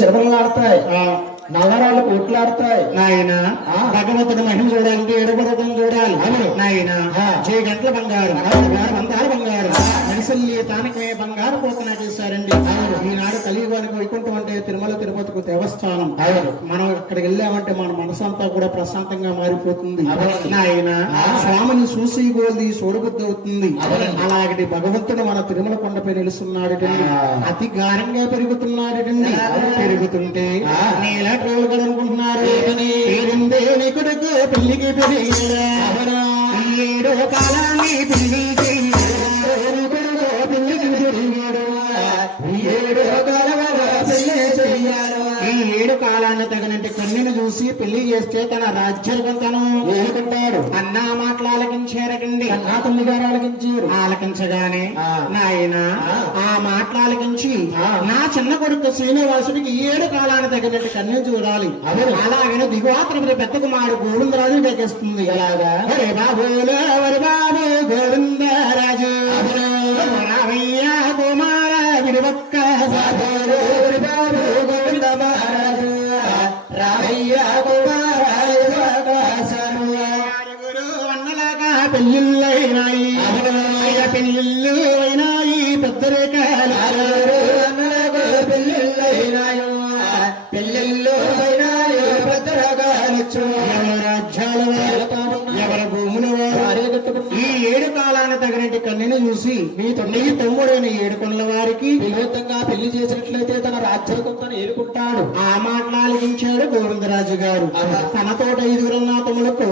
చిరపలాడతాయి నవరాలు కొట్లాడతాయి నాయన. భగవంతుడు మహిమ చూడాలంటే ఎడబడటం చూడాలి నాయన. చేయి గంటల బంగారం బంగారు బంగారం మనిషిల్ని తానకే బంగారు పోతనా చేశారండి. ఈనాడు కలియుగానికి వైకుంఠం అంటే తిరుమల తిరుపతికి దేవస్థానం. మనం అక్కడికి వెళ్ళామంటే మన మనసు అంతా కూడా ప్రశాంతంగా మారిపోతుంది నాయన. స్వామిని చూసి గోల్ది చూడబుద్ధి అవుతుంది. అలాగటి భగవంతుడు మన తిరుమల కొండపై నిలుస్తున్నాడు. అతి గారంగా పెరుగుతున్నాడు. పెరుగుతుంటే నీలా అనుకుంటున్నారు కొడుకు పెళ్లికి పెరిగాడా ఏడో కాలాన్ని పెళ్లి పెరిగాడు ఏడో కాలంలో పెళ్లి చెయ్యాడు. ఈ 7 కాలాన్ని తగినట్టు కన్యను చూసి పెళ్లి చేస్తే తన రాజ్యాధిపతనం ఏలుకుంటాడు. అన్నా మాటలు ఆలకించారటండి. అన్నా తల్లి గారు ఆలకించారు. ఆలకించగానే నాయన ఆ మాటలు ఆలకించి నా చిన్న కొడుకు శ్రీనివాసుడికి 7 కాలాన్ని తగినట్టు కన్యను చూడాలి. అలాగనే దిగువాత్ర పెద్ద కుమారుడు గోవిందరాజు డెక్కేస్తుంది. అలాగా వరి బాబు గోవిందరాజు రామయ్య కుమార విడివక్క బాబు గోవింద మహారాజు రామయ్య కుమార అన్నలాగా పెళ్ళిళ్ళైనాయి. పెళ్ళిళ్ళు అయినాయి పెద్దరేకాలు పెళ్ళిళ్ళైనాయి పెళ్ళిళ్ళు అయినాయి పెద్దరకాలొచ్చు. ఎవరి రాజ్యాల ఎవరి భూముల ఈ 7 కాలాన్ని తగినట్టు కన్యను చూసి నీ తమ్ముడైన 7 కొండల వారికి వినూతంగా పెళ్లి చేసినట్లయితే తన రాజ్యాలకు తను ఏలుకుంటాడు. ఆ మాటలు ఆలకించాడు గోవిందరాజు గారు. తనతో 5 అన్నా తమ్ములకు